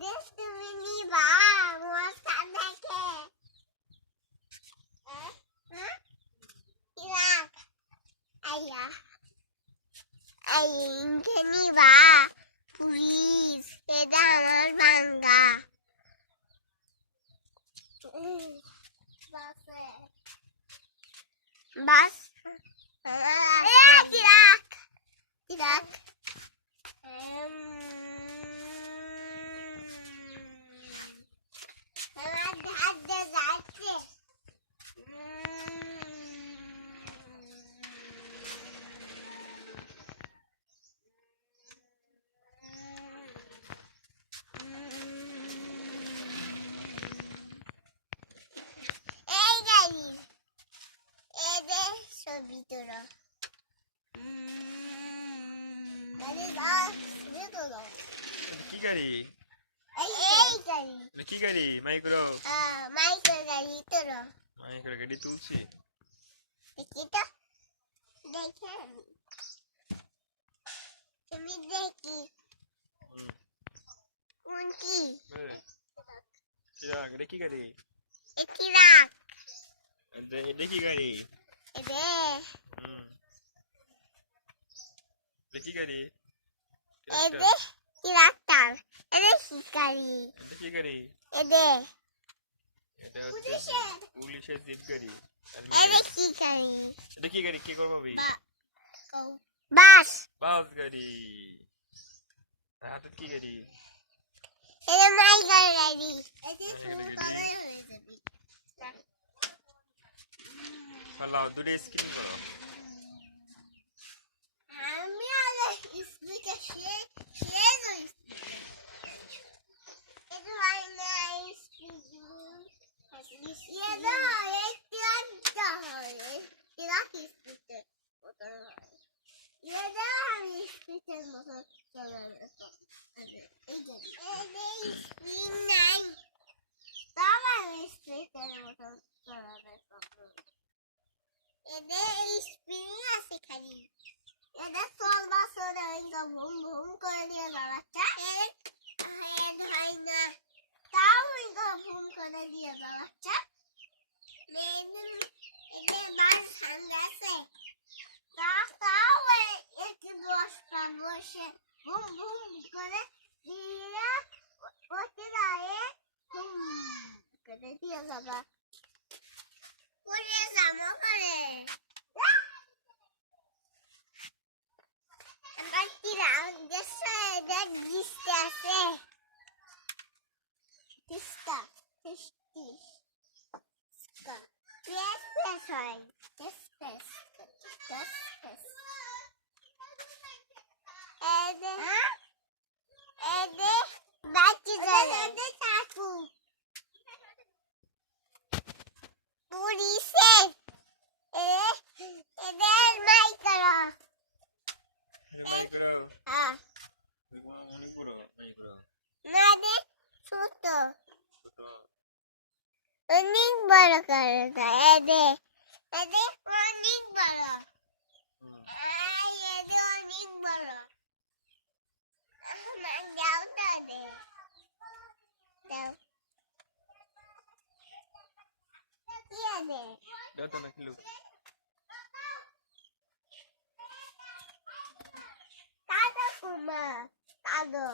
This তুমি নিবা মস্তা দেখে ইরাক আইয়া আইনকে নিবা পুলিশ এটা আমার বাঙ্গা বাস ইরাক ইরাক কি গাড়ি এই গাড়ি কি গাড়ি মাইক্রো মাইক্রো গাড়ি তোর মাইক্রো গাড়ি তুলছি দেখি তো দেখে তুমি দেখি কোনটি চিরাগ দেখি গাড়ি একটি রাখ দেখি গাড়ি এবে দেখি গাড়ি এবে ট্রাক্টর এবে শিকারি দেখি গাড়ি এবে এটা হচ্ছে পুলিশের জিপ গাড়ি এবে শিকারি দেখি গাড়ি কি করব ভাই বাস বাস গাড়ি হাতে কি গাড়ি এবে মাইক্রো গাড়ি এতে ফুল কালার হয়ে যাবে হ্যালো দুটো স্ক্রিন করো আমি আগে স্পিকে শেষ হইছি এটা হয় না স্পিক এটা একটি আড্ডা হয় এটা কি স্পিকের মতো হয় এটা আমি স্পিকের মতো চলাবে এই যে স্পিন নাই তাহলে আমি স্পিকের মতো চলাবে এটা স্পিন আছে খালি এটা চলবা চলে ভুম ভুম করে দিয়ে বাবাটা হয় না তাও ভুম করে দিয়ে বাবাটা এদের বাস ঠান্ডা আছে তাও একটু দশটা বসে ভুম ভুম করে দিয়ে ওকে দাঁড়িয়ে ভুম করে দিয়ে বাবা করে জামা করে অনেক বড় করে এদে এদে অনেক বড় এদে অনেক বড় যাও তাহলে যাও কি আনে দাও তো না কিলো কাদা কুমা কাদো